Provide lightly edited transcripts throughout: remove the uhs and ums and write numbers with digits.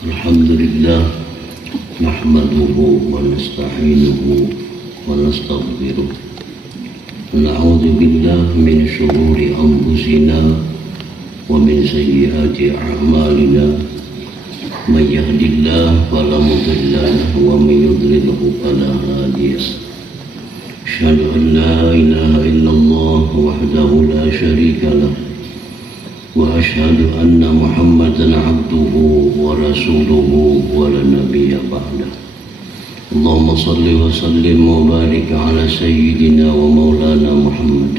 Alhamdulillah nahmaduhu wa nasta'inuhu wa nastaghfiruh wa na'udzu billahi min shururi anfusina wa min sayyiati a'malina may yahdihillahu fala mudilla lahu wa may yudlilhu fala hadiya lahu. Asyhadu an la ilaha illallah wahdahu la syarika lahu wa asyhadu anna Muhammadan abduhu wa rasuluhu wa la nabiyya ba'dah. Allahumma salli wa sallim wa barik ala sayyidina wa maulana Muhammad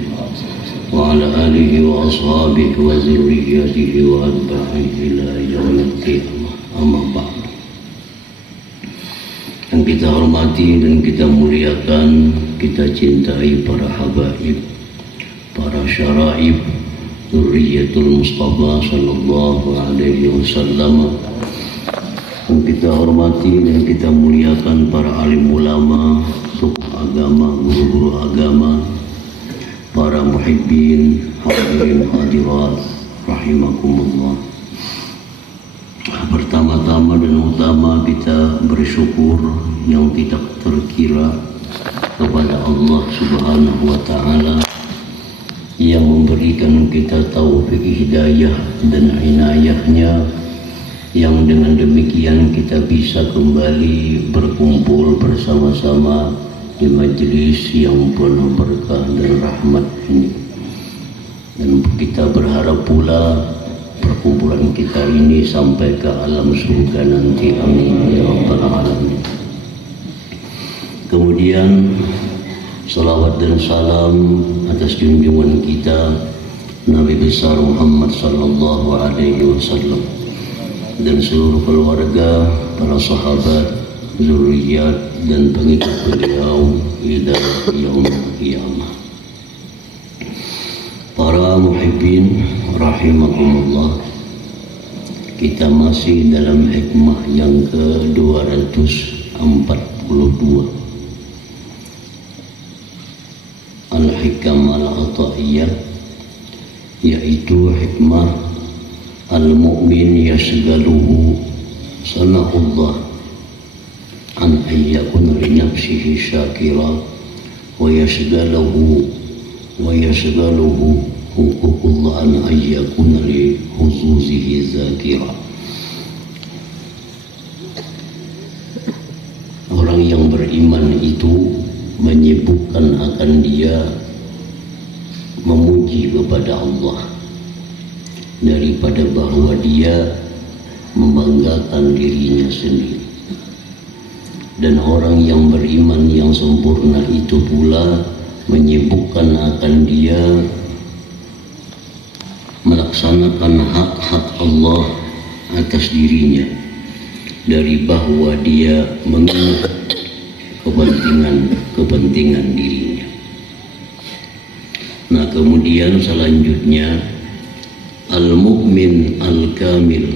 wa ala alihi wa ashabihi wa zurriyyatihi wa atba'ihi ila yaumil qiyamah. Amma ba'd. Yang kita hormati dan kita muliakan, kita cintai para habaib, para syaraib Dzurriyyatul Mustafa sallallahu alaihi wasallam. Yang kita hormati dan kita muliakan para alim ulama, tokoh agama, guru-guru agama, para muhibbin, hadirin hadirat rahimakumullah. Pertama-tama dan utama kita bersyukur yang tidak terkira kepada Allah Subhanahu wa taala yang memberikan kita taufik hidayah dan inayahnya, yang dengan demikian kita bisa kembali berkumpul bersama-sama di majelis yang penuh berkah dan rahmat ini. Dan kita berharap pula perkumpulan kita ini sampai ke alam surga nanti, amin ya rabbal alamin. Kemudian salawat dan salam atas junjungan kita Nabi besar Muhammad sallallahu alaihi wasallam dan seluruh keluarga, para sahabat, zuriyat dan pengikut beliau hingga yaumil qiyamah. Para muhibbin rahimakumullah, kita masih dalam hikmah yang ke-242, Al-Hikam Al-Ata'iyah, yaitu hikmah al-mu'min yashgaluhu sanahullah an ayyakun li nafsihi syakira wa yashgaluhu huququllah an ayyakun li huzuzihi zakira. Orang yang beriman itu menyibukkan akan dia memuji kepada Allah daripada bahwa dia membanggakan dirinya sendiri. Dan orang yang beriman yang sempurna itu pula menyibukkan akan dia melaksanakan hak-hak Allah atas dirinya dari bahwa dia mengingat kepentingan dirinya. Nah, kemudian selanjutnya al-mu'min al-kamil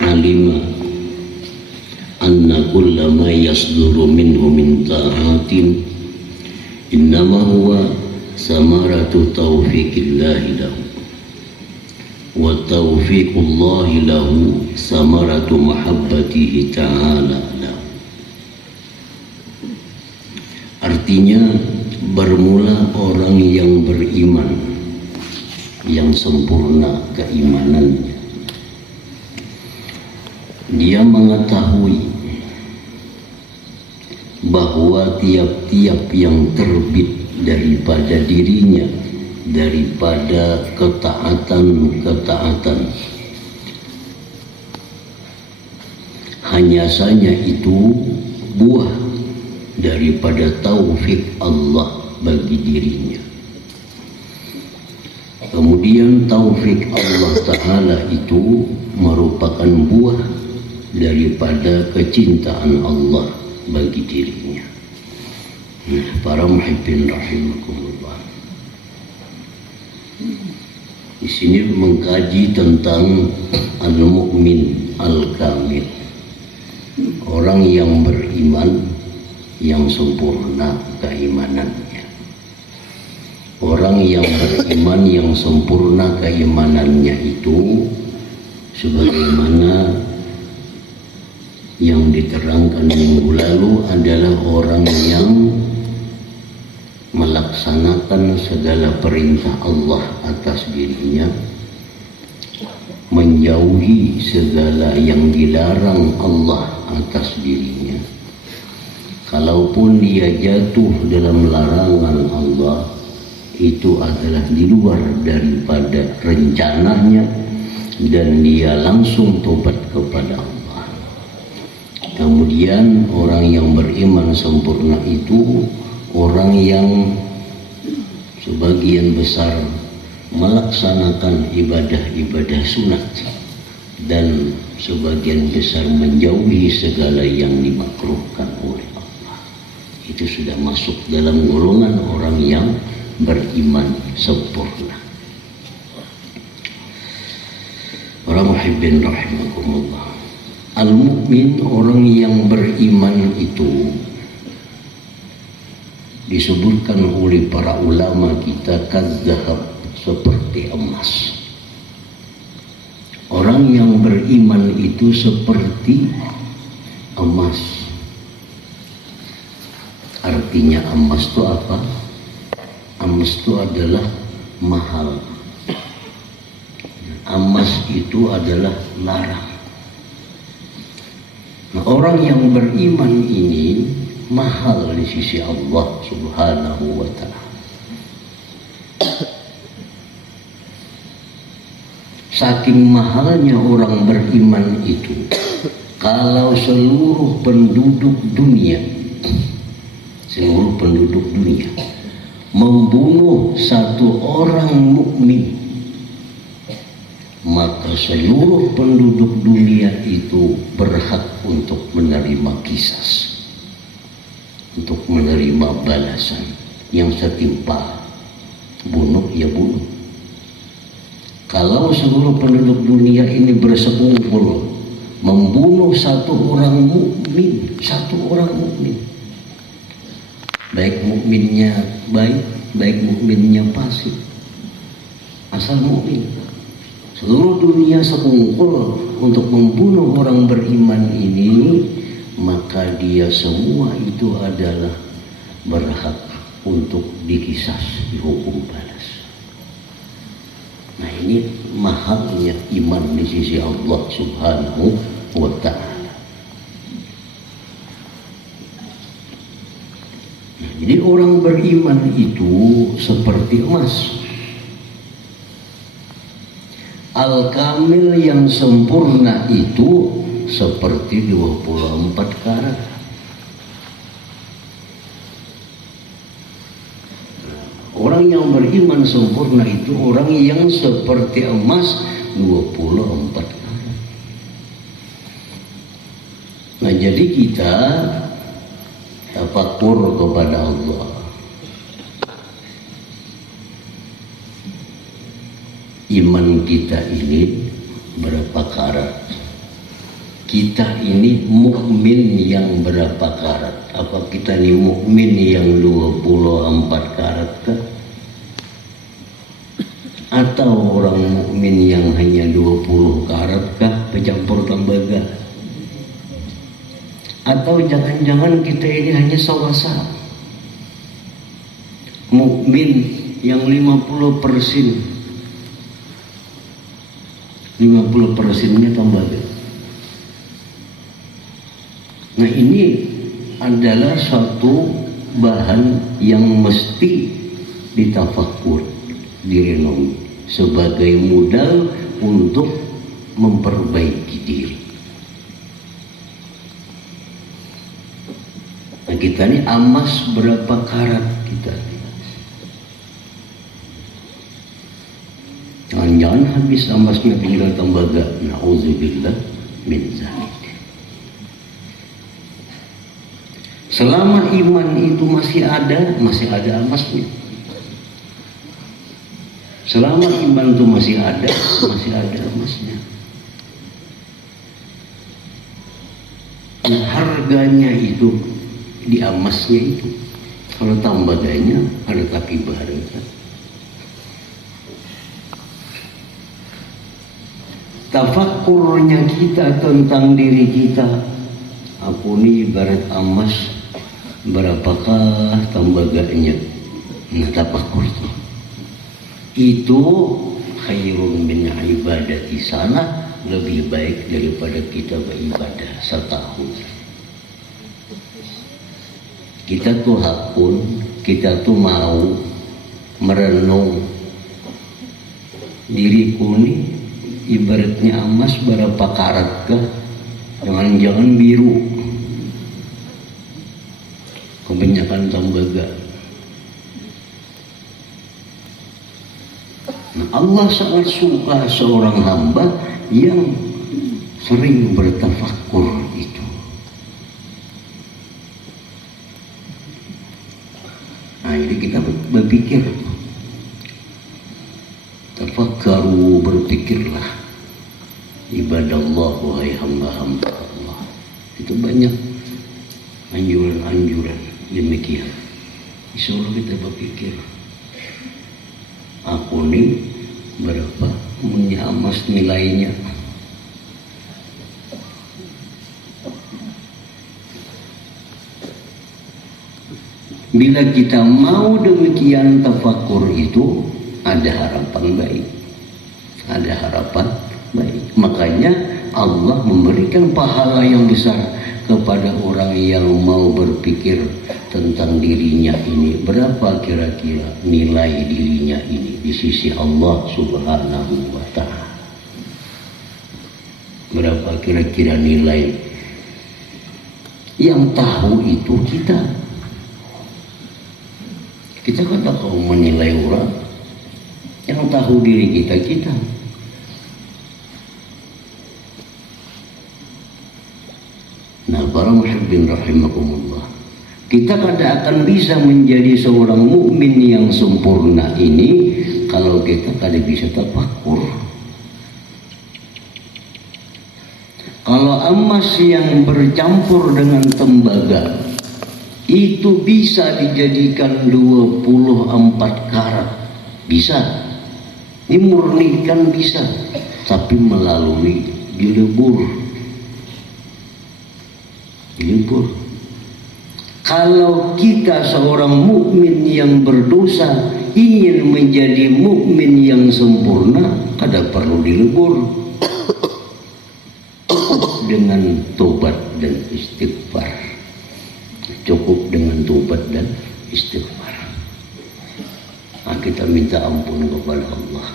alima anna kulla ma yasduru minhu min ta'atin innama huwa samaratu taufiqillahi lahu wa taufiqullahi lahu samaratu mahabbatihi ta'ala lahu. Artinya, bermula orang yang beriman, yang sempurna keimanannya, dia mengetahui bahwa tiap-tiap yang terbit daripada dirinya, daripada ketaatan-ketaatan, hanya saja itu buah daripada taufik Allah bagi dirinya. Kemudian taufik Allah Ta'ala itu merupakan buah daripada kecintaan Allah bagi dirinya. Para muhibbin rahimakumullah, di sini mengkaji tentang al-mu'min al-kamil, orang yang beriman yang sempurna keimanannya. Orang yang beriman yang sempurna keimanannya itu sebagaimana yang diterangkan minggu lalu adalah orang yang melaksanakan segala perintah Allah atas dirinya, menjauhi segala yang dilarang Allah atas dirinya. Kalaupun dia jatuh dalam larangan Allah, itu adalah di luar daripada rencananya dan dia langsung tobat kepada Allah. Kemudian orang yang beriman sempurna itu orang yang sebagian besar melaksanakan ibadah-ibadah sunat dan sebagian besar menjauhi segala yang dimakruhkan oleh Allah. Itu sudah masuk dalam golongan orang yang beriman sempurna. Para muhibbin rahimakumullah. Al-mu'min, orang yang beriman itu disebutkan oleh para ulama kita kadzahab, seperti emas. Orang yang beriman itu seperti emas. Artinya emas itu apa? Emas itu adalah mahal. Emas itu adalah larang. Nah, orang yang beriman ini mahal di sisi Allah Subhanahu wa ta'ala. Saking mahalnya orang beriman itu, kalau seluruh penduduk dunia membunuh satu orang mukmin, maka seluruh penduduk dunia itu berhak untuk menerima qisas, untuk menerima balasan yang setimpal. Bunuh ya bunuh. Kalau seluruh penduduk dunia ini bersekongkol membunuh satu orang mukmin, baik mukminnya baik mukminnya fasik, asal mukmin, seluruh dunia sekongkol untuk membunuh orang beriman ini, maka dia semua itu adalah berhak untuk dikisas, dihukum balas. Nah, ini mahalnya iman di sisi Allah Subhanahu wa ta'ala. Nah, jadi orang beriman itu seperti emas. Al-kamil yang sempurna itu seperti 24 karat. Orang yang beriman sempurna itu orang yang seperti emas 24 karat. Nah, jadi kita tafakur kepada Allah. Iman kita ini berapa karat? Kita ini mukmin yang berapa karat? Apa kita ini mukmin yang 24 karat kah? Atau orang mukmin yang hanya 20 karat kah? Bercampur tembaga? Atau jangan-jangan kita ini hanya sawasa? Mukmin yang 50%. 50%-nya tembaga. Nah, ini adalah suatu bahan yang mesti ditafakkur, direnungi sebagai modal untuk memperbaiki diri. Nah, kita ini emas berapa karat kita? Jangan-jangan habis emasnya tinggal tembaga. Na'udzubillah min zalik. Selama iman itu masih ada emasnya. Selama iman itu masih ada emasnya. Nah, harganya itu di emasnya itu. Kalau tembaganya ada tapi bareng. Tafakurnya kita tentang diri kita. Aku ini ibarat emas, berapakah tembaganya? Nah, tafakur itu khairun min ibadati sana, lebih baik daripada kita beribadah setahun. Kita tuh hakun, kita tuh mau merenung diriku nih ibaratnya emas berapa karat kah? Jangan-jangan biru, kebanyakan tembaga. Nah, Allah sangat suka seorang hamba yang sering bertafakur itu. Nah, jadi kita berpikir, tafakkaru, berpikirlah. Ibadah Allah, wahai hamba-hamba Allah. Itu banyak anjuran-anjuran demikian. Insya Allah kita berpikir, aku ini berapa punya emas nilainya. Bila kita mau demikian tafakur itu, ada harapan baik. Ada harapan baik. Makanya Allah memberikan pahala yang besar kepada orang yang mau berpikir tentang dirinya ini. Berapa kira-kira nilai dirinya ini di sisi Allah Subhanahu wa ta'ala? Berapa kira-kira nilai? Yang tahu itu kita. Kita kan tak mau menilai orang. Yang tahu diri kita, kita. Nah, para muhibbin rahimakumullah, kita kada akan bisa menjadi seorang mukmin yang sempurna ini kalau kita kada bisa tafakur. Kalau emas yang bercampur dengan tembaga itu bisa dijadikan 24 karat, bisa. Dimurnikan bisa, tapi melalui dilebur. Kalau kita seorang mukmin yang berdosa ingin menjadi mukmin yang sempurna, kada perlu dilebur. Cukup dengan tobat dan istighfar. Cukup dengan tobat dan istighfar. Nah, kita minta ampun kepada Allah.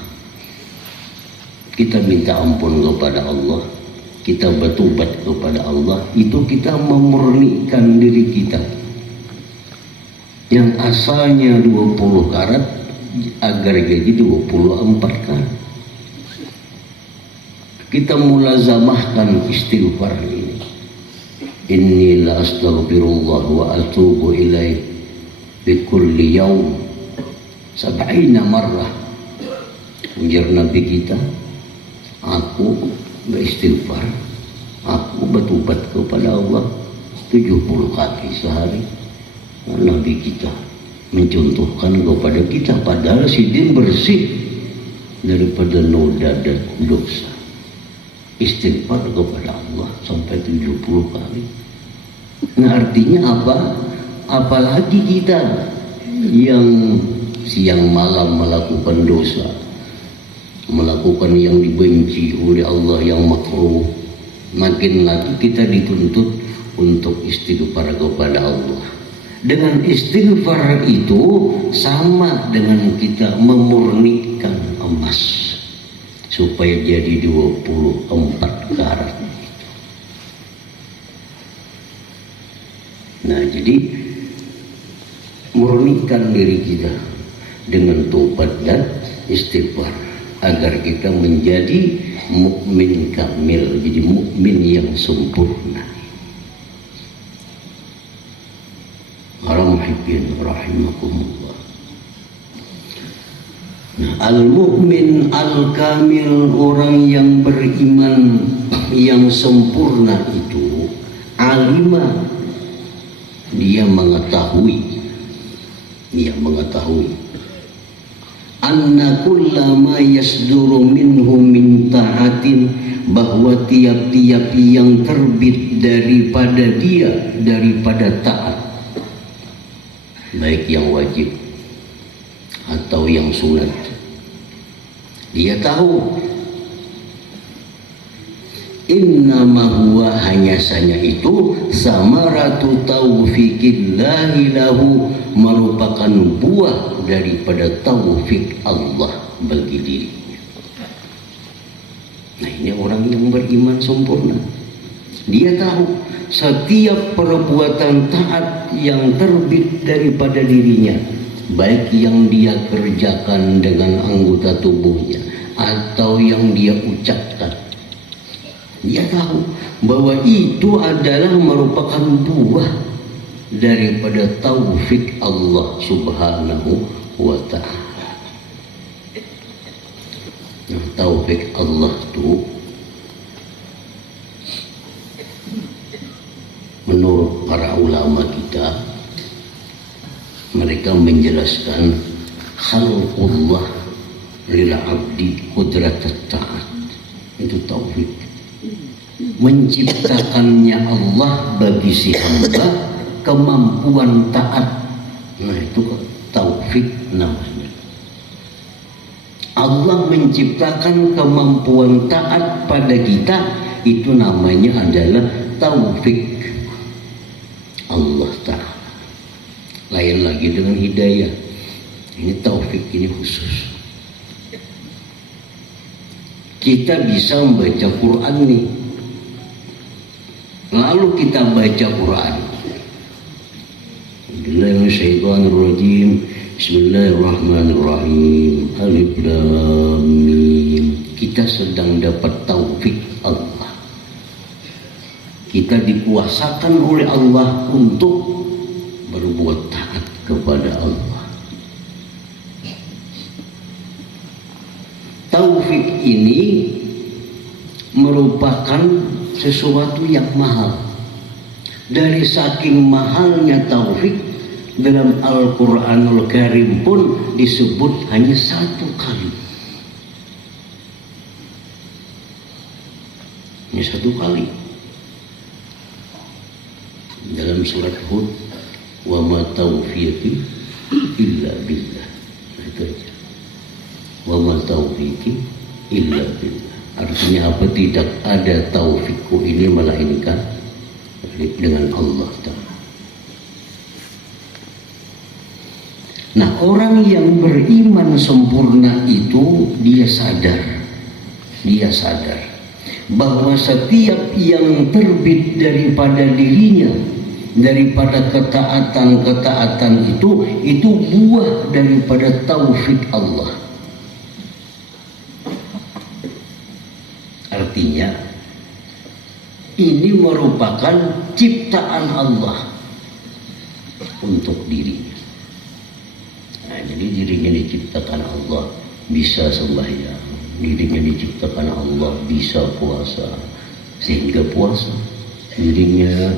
Kita minta ampun kepada Allah. Kita bertobat kepada Allah, itu kita memurnikan diri kita yang asalnya 20 karat agar jadi 24 karat. Kita mulazamahkan istighfar ini. Inni la astaghfirullah wa atubu ilaih bi kulli yaum 70 marrah. Ujar Nabi kita, aku beristighfar, aku bertobat kepada Allah 70 kali sehari. Nabi kita mencontohkan kepada kita, padahal sidin bersih daripada noda dan dosa. Istighfar kepada Allah sampai 70 kali. Nah, artinya apa? Apalagi kita yang siang malam melakukan dosa, melakukan yang dibenci oleh Allah, yang makruh, makin lagi kita dituntut untuk istighfar kepada Allah. Dengan istighfar itu sama dengan kita memurnikan emas supaya jadi 24 karat. Nah, jadi murnikan diri kita dengan tobat dan istighfar agar kita menjadi mukmin kamil, jadi mukmin yang sempurna. Para muhibbin rahimakumullah. Nah, al-mukmin al-kamil, orang yang beriman yang sempurna itu, alima, dia mengetahui anna kullama yasduru minhu min ta'atin, bahwa tiap-tiap yang terbit daripada dia, daripada taat, baik yang wajib atau yang sunat, dia tahu innama huwa, hanya saja itu samaratu taufiqillahi lahu, merupakan buah daripada taufik Allah bagi dirinya. Nah, ini orang yang beriman sempurna. Dia tahu setiap perbuatan taat yang terbit daripada dirinya, baik yang dia kerjakan dengan anggota tubuhnya atau yang dia ucapkan, dia tahu bahwa itu adalah merupakan buah daripada taufik Allah Subhanahu wa ta'ala. Nah, taufik Allah itu menurut para ulama kita, mereka menjelaskan khalqullah lil abdi qudrat ta'at. Itu taufik, menciptakannya Allah bagi si hamba kemampuan taat. Nah, itu taufik namanya. Allah menciptakan kemampuan taat pada kita, itu namanya adalah taufik Allah Ta'ala. Lain lagi dengan hidayah. Ini taufik, ini khusus. Kita bisa membaca Quran nih, lalu kita baca Quran, Bismillahirrahmanirrahim, Alif Lam Mim. Kita sedang dapat taufik Allah. Kita dikuasakan oleh Allah untuk berbuat taat kepada Allah. Taufik ini merupakan sesuatu yang mahal. Dari saking mahalnya taufik, dalam Al-Quranul Karim pun disebut hanya satu kali. Hanya satu kali. Dalam surat Hud, wa ma taufiqi illa billah. Nah, itu aja. Wa ma taufiqi illa billah. Artinya apa? Tidak ada taufikku ini melainkan dengan Allah Ta'ala. Nah, orang yang beriman sempurna itu dia sadar bahwa setiap yang terbit daripada dirinya, daripada ketaatan-ketaatan itu buah daripada taufik Allah. Artinya ini merupakan ciptaan Allah untuk dirinya. Nah, jadi dirinya diciptakan Allah bisa sembahyang, dirinya diciptakan Allah bisa puasa, sehingga puasa. Dirinya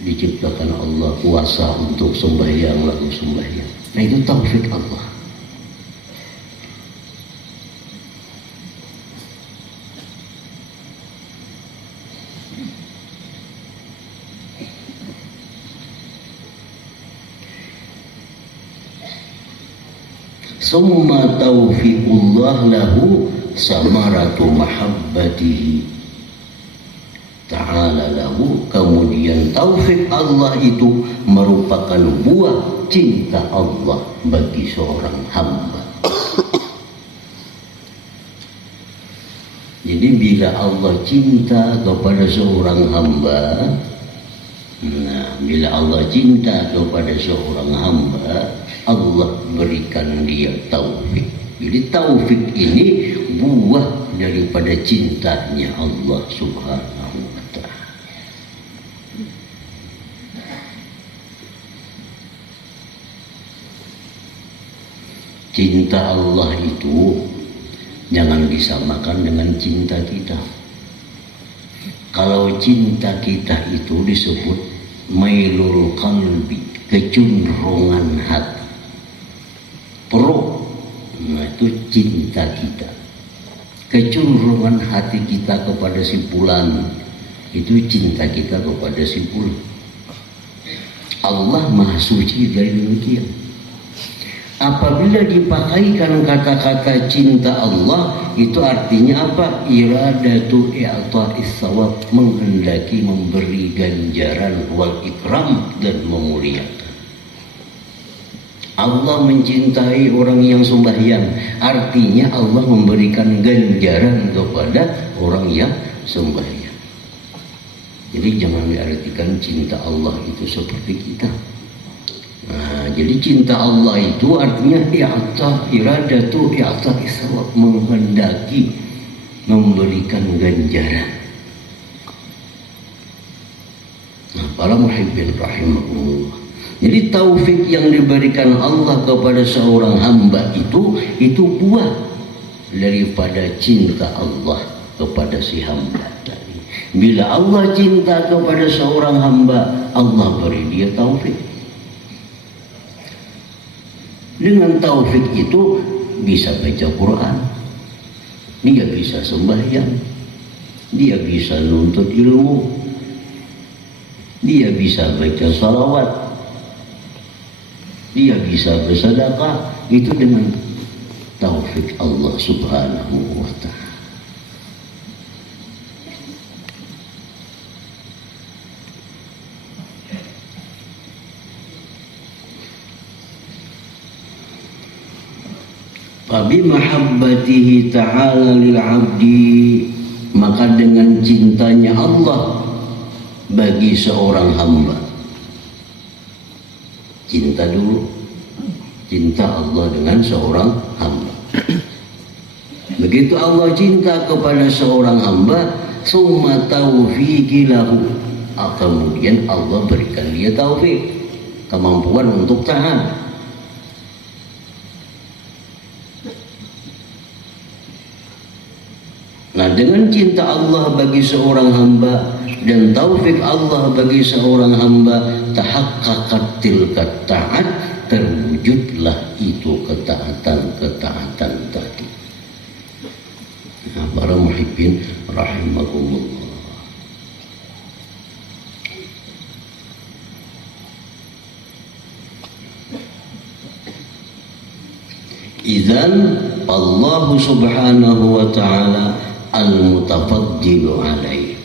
diciptakan Allah puasa untuk sembahyang, lalu sembahyang. Nah, itu taufik Allah. Summa taufiqullah lahu samaratu mahabbatihi ta'ala lahu. Kemudian taufik Allah itu merupakan buah cinta Allah bagi seorang hamba. Jadi bila Allah cinta kepada seorang hamba, bila Allah cinta kepada seorang hamba, Allah berikan dia taufik. Jadi taufik ini buah daripada cintanya Allah Subhanahu wa ta'ala. Cinta Allah itu jangan disamakan dengan cinta kita. Kalau cinta kita itu disebut mailul qalbi, kecenderungan hati. pro. Nah, itu cinta kita, kecurungan hati kita kepada si fulan, itu cinta kita kepada si fulan. Allah Maha Suci dari demikian. Apabila dipakaikan kata-kata cinta Allah, itu artinya apa? Iradatu i'ta'is sawab, menghendaki memberi ganjaran wal ikram dan memuliakan. Allah mencintai orang yang sembahyang, artinya Allah memberikan ganjaran kepada orang yang sembahyang. Jadi jangan diartikan cinta Allah itu seperti kita. Nah, jadi cinta Allah itu artinya iradatu i'ta'is sawab, menghendaki memberikan ganjaran. Nah, para muhibbin rahimahullah. Jadi taufik yang diberikan Allah kepada seorang hamba itu buah daripada cinta Allah kepada si hamba tadi. Bila Allah cinta kepada seorang hamba, Allah beri dia taufik. Dengan taufik itu bisa baca Quran, dia bisa sembahyang, dia bisa nuntut ilmu, dia bisa baca salawat, dia bisa bersedekah. Itu dengan taufik Allah Subhanahu wa ta'ala. Fabi mahabbatihi ta'ala lil 'abdi, maka dengan cintanya Allah bagi seorang hamba. Cinta dulu, cinta Allah dengan seorang hamba. Begitu Allah cinta kepada seorang hamba, summa taufiqi lahu, kemudian Allah berikan dia taufik, kemampuan untuk taat. Nah, dengan cinta Allah bagi seorang hamba dan taufik Allah bagi seorang hamba, tahaqqaqat tilka ta'at, terwujudlah itu ketaatan-ketaatan tadi. Nah, para muhibbin rahimakumullah. Idzan Allah subhanahu wa ta'ala al-mutafaddilu alaih.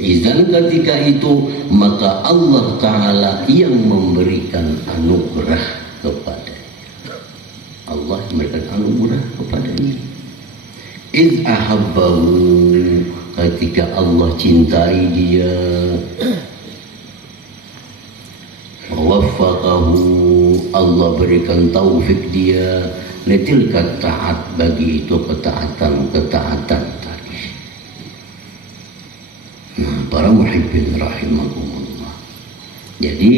Izan ketika itu maka Allah Ta'ala yang memberikan anugerah kepadanya. Allah memberikan anugerah kepadanya. Iz ahabbahu, ketika Allah cintai dia, waffaqahu, Allah berikan taufik dia, litilka taat, bagi itu ketaatan tadi. Nah, para muhibbin rahimakumullah. Jadi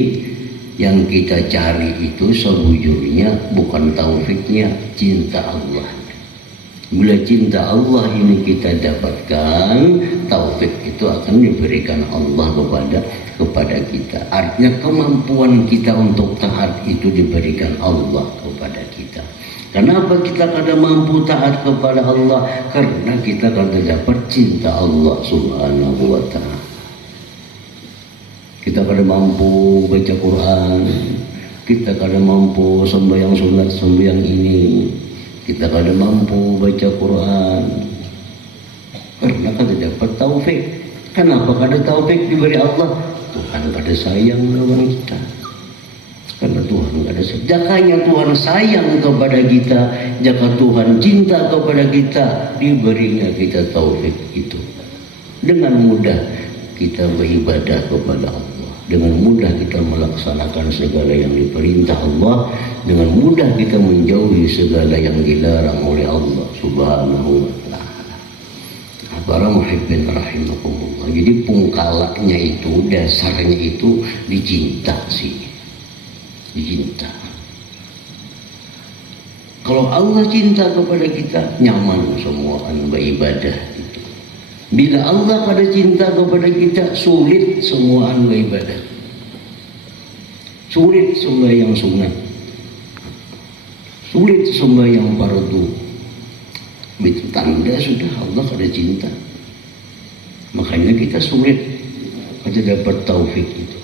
yang kita cari itu sebujurnya bukan taufiknya, cinta Allah. Bila cinta Allah ini kita dapatkan, taufik itu akan diberikan Allah kepada kita. Artinya kemampuan kita untuk taat itu diberikan Allah kepada kita. Kenapa kita kada mampu taat kepada Allah? Karena kita kada dapat cinta Allah Subhanahu wa ta'ala. Kita kada mampu baca Quran, kita kada mampu sembahyang sunat, sembahyang ini, kita kada mampu baca Quran karena kada dapat taufik. Kenapa kada taufik diberi Allah? Tuhan kada sayang dengan kita. Karena Tuhan ada sejakanya Tuhan sayang kepada kita, jika Tuhan cinta kepada kita, diberinya kita taufik itu. Dengan mudah kita beribadah kepada Allah, dengan mudah kita melaksanakan segala yang diperintah Allah, dengan mudah kita menjauhi segala yang dilarang oleh Allah Subhanahu wa ta'ala. Para muhibbin rahimakumullah. Jadi pungkalanya itu, dasarnya itu dicinta sih. Cinta. Kalau Allah cinta kepada kita, nyaman semua beribadah itu. Bila Allah pada cinta kepada kita, sulit semua beribadah. Sulit sembahyang sunat. Sulit sembahyang fardu. Itu tanda sudah Allah ada cinta. Makanya kita sulit aja dapat taufik itu.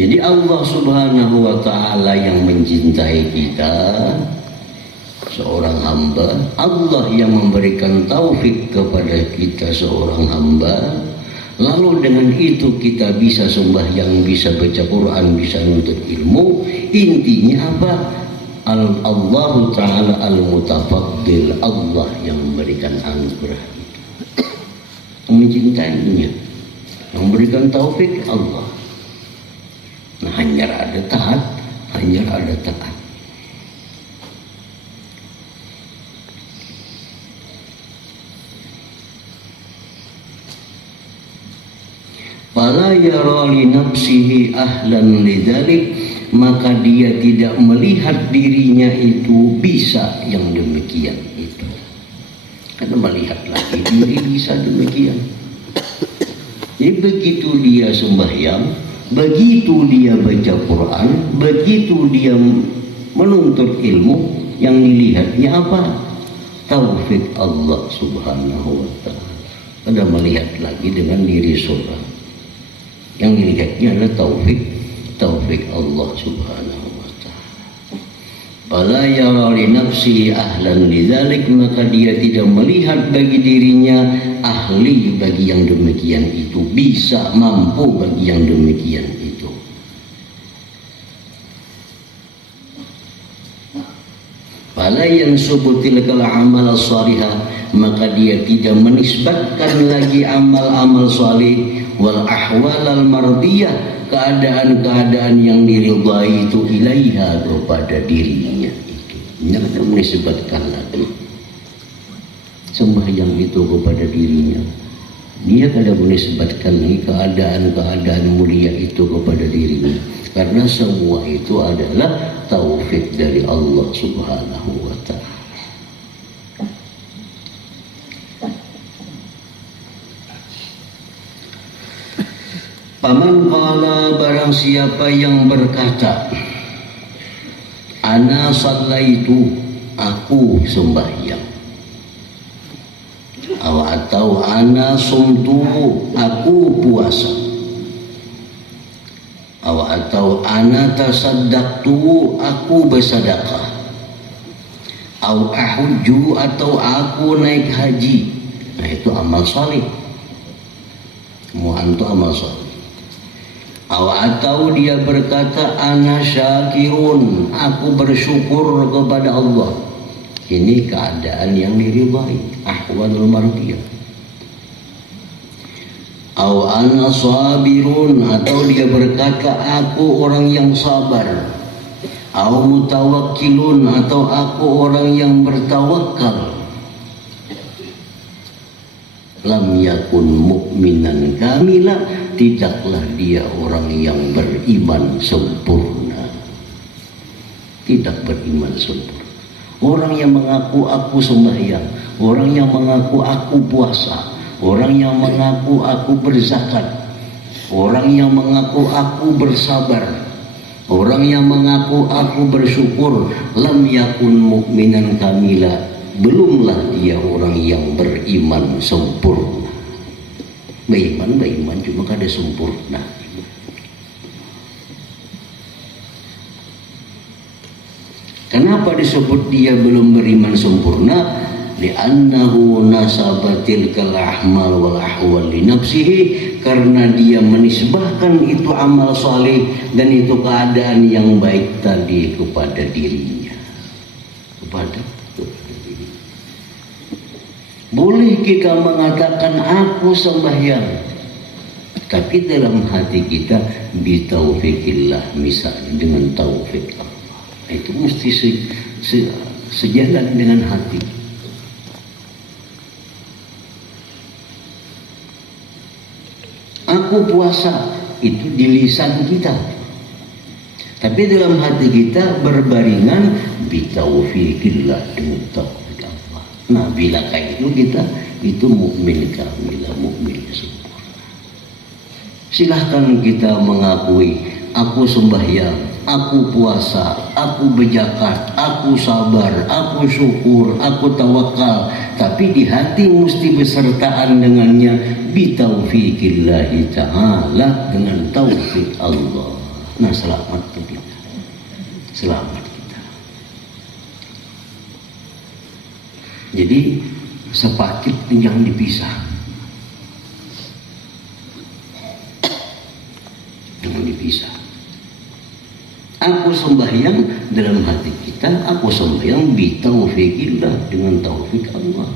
Jadi Allah Subhanahu wa ta'ala yang mencintai kita, seorang hamba, Allah yang memberikan taufik kepada kita seorang hamba, lalu dengan itu kita bisa sembahyang, bisa baca Quran, bisa nuntut ilmu. Intinya apa? Allah Ta'ala al-mutafaddil, Allah yang memberikan anugerah, mencintainya, yang memberikan taufik Allah. Nah, hanya ada taat, hanya ada taat. Fala yara li nafsihi ahlan lidzalik, maka dia tidak melihat dirinya itu bisa yang demikian itu. Karena melihat lagi diri bisa demikian. Jadi begitu dia sembahyang, begitu dia baca Quran, begitu dia menuntut ilmu, yang dilihatnya apa? Taufik Allah Subhanahu wa ta'ala. Ada melihat lagi dengan diri seorang, yang dilihatnya adalah taufik Allah Subhanahu wa ta'ala. Fala yara li nafsihi ahlan lidzalik, maka dia tidak melihat bagi dirinya ahli bagi yang demikian itu, bisa mampu bagi yang demikian itu. Fala yansubu tilkal amal salihah, maka dia tidak menisbatkan lagi amal-amal salih wal ahwal al mardiyah, keadaan-keadaan yang diridhai itu ilaiha, kepada dirinya itu. Jangan menisbatkan lagi sembahyang itu kepada dirinya. Dia kada menisbatkan lagi keadaan-keadaan mulia itu kepada dirinya, karena semua itu adalah taufik dari Allah Subhanahu wa ta'ala. Paman qala, barang siapa yang berkata, ana sallaitu, aku sembahyang, atau ana sumtu, aku puasa, atau ana tasaddaqtu, aku bersedekah, ahujju, atau aku naik haji. Nah, itu amal salih. Semua itu amal salih. Atau dia berkata ana syakirun, aku bersyukur kepada Allah. Ini keadaan yang diridhai, ahwalul mardiyah. Ana sabirun, atau dia berkata aku orang yang sabar. Mutawakkilun, atau aku orang yang bertawakal. Lam yakun mu'minan kamila, tidaklah dia orang yang beriman sempurna. Tidak beriman sempurna. Orang yang mengaku aku sembahyang, orang yang mengaku aku puasa, orang yang mengaku aku berzakat, orang yang mengaku aku bersabar, orang yang mengaku aku bersyukur, lam yakun mu'minan kamila, belumlah dia orang yang beriman sempurna. Beriman cuma kada sempurna. Kenapa disebut dia belum beriman sempurna? Li'annahu nasabatil kal ahmal wal ahwal li nafsihi, karena dia menisbahkan itu amal saleh dan itu keadaan yang baik tadi kepada dirinya, kepada diri. Boleh kita mengatakan aku sembahyang, tapi dalam hati kita bitaufikillah, misalnya dengan taufik Allah. Itu mesti sejalan dengan hati. Aku puasa, itu di lisan kita, tapi dalam hati kita berbaringan bitaufikillah, dengan taufik Allah. Nah, bila kayak itu kita itu mukmin kamilah, mukmin sempurna. Silahkan kita mengakui, aku sembahyang, aku puasa, aku berzakat, aku sabar, aku syukur, aku tawakal, tapi di hati mesti bersertaan dengannya bitaufiqillahi ta'ala, dengan taufik Allah. Nah, selamat kita, selamat kita. Jadi sepaket jangan dipisah, jangan dipisah. Aku sembahyang dalam hati kita, aku sembahyang bitaufiqillah, dengan taufik Allah.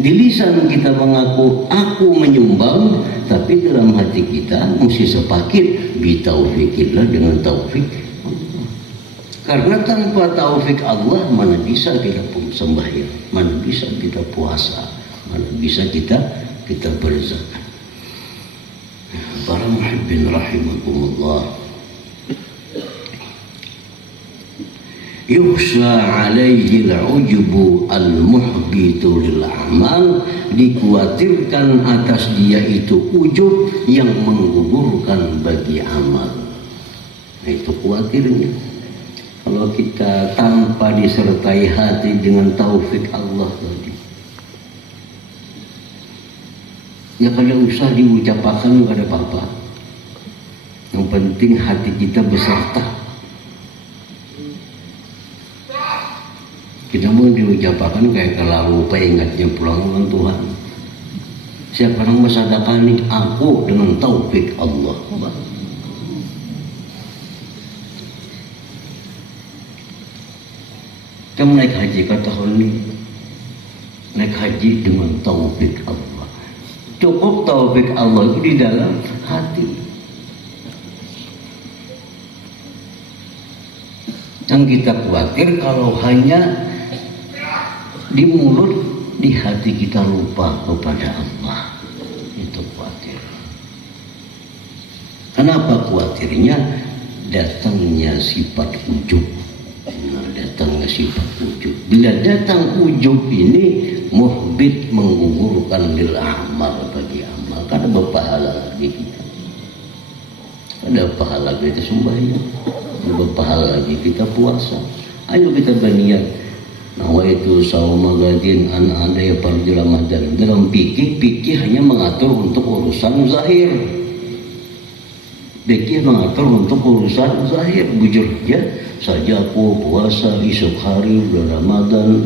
Di lisan kita mengaku aku menyumbang, tapi dalam hati kita mesti sepaket bitaufiqillah, dengan taufik Allah. Karena tanpa taufik Allah mana bisa kita sembahyang, mana bisa kita puasa, mana bisa kita berzakat. Para muhibbin rahimakumullah, yukhsha alaihi al-ujubu al-muhbitu lil-amal, dikhawatirkan atas dia itu ujub yang menggugurkan bagi amal. Nah, itu khawatirnya. Kalau kita tanpa disertai hati dengan taufik Allah tadi, ya kada usah diucapkan, kada apa-apa. Yang penting hati kita beserta. Kita mau diucapkan kayak kalau lupa ingatnya pulang ulang Tuhan. Siapa yang bersadaqah ini? Aku dengan taufik Allah. Kita naik haji kata ini, naik haji dengan taufik Allah. Cukup taufik Allah itu di dalam hati. Yang kita khawatir kalau hanya di mulut, di hati kita lupa kepada Allah. Itu khawatir. Kenapa khawatirnya? Datangnya sifat ujub. Nah, datangnya sifat ujub. Bila datang ujub ini, muhbit, menggugurkan lil amal, bagi amal. Karena berpahala lagi kita. Ada pahala kita sembahyang, berpahala lagi kita puasa. Ayo kita berniat. Nawaitu sauma gadin an ada ya fardu Ramadan. Dalam fikih hanya mengatur untuk urusan zahir. Fikih mengatur untuk urusan zahir. Bujur saja aku puasa esok hari bulan Ramadan,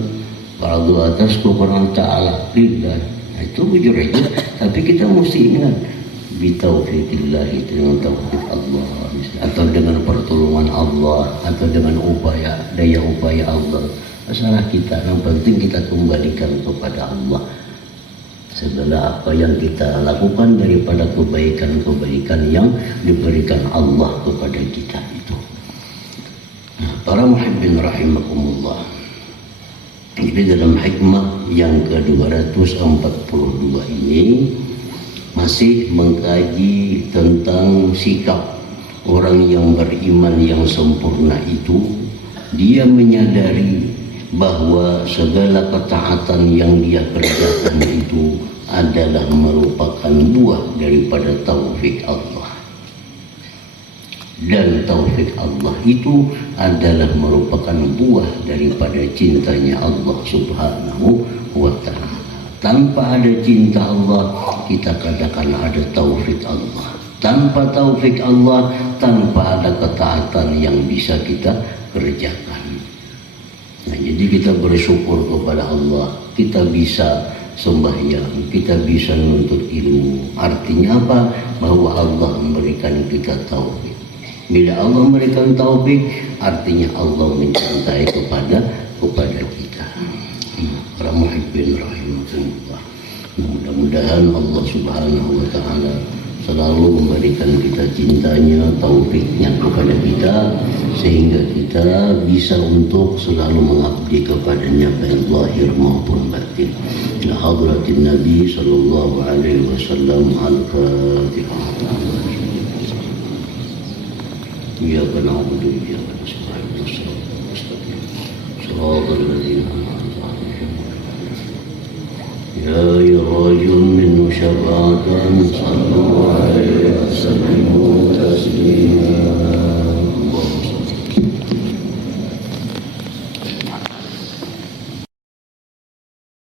fardu atasku karena ta'ala lillah. Nah, itu bujur aja. Tapi kita mesti ingat bitaufiqillah, dengan taufik Allah, atau dengan pertolongan Allah, atau dengan daya upaya Allah. Masalah kita, yang penting kita kembalikan kepada Allah. Segala apa yang kita lakukan daripada kebaikan-kebaikan yang diberikan Allah kepada kita itu. Nah, para muhibbin rahimakumullah. Jadi dalam hikmah yang ke-242 ini masih mengkaji tentang sikap orang yang beriman yang sempurna itu. Dia menyadari bahwa segala ketaatan yang dia kerjakan itu adalah merupakan buah daripada taufik Allah. Dan taufik Allah itu adalah merupakan buah daripada cintanya Allah Subhanahu wa ta'ala. Tanpa ada cinta Allah, kita katakan ada taufik Allah. Tanpa taufik Allah, tanpa ada ketaatan yang bisa kita kerjakan. Nah, jadi kita bersyukur kepada Allah, kita bisa sembahyang, kita bisa menuntut ilmu. Artinya apa? Bahwa Allah memberikan kita taufik. Bila Allah memberikan taufik, artinya Allah mencintai kepada kita. Para muhibbin rahimahullah. Mudah-mudahan Allah Subhanahu wa ta'ala selalu memberikan kita cintanya, taufiknya kepada kita, sehingga kita bisa untuk selalu mengabdi kepadanya baik zahir maupun batin. Ila hadratin Nabi sallallahu alaihi wasallam. Al-Fatihah. Iyyaka na'budu wa iyyaka nasta'in. Shiratal ladzina an'amta 'alaihim يا رجل من شفاعة صلوا عليه وسلموا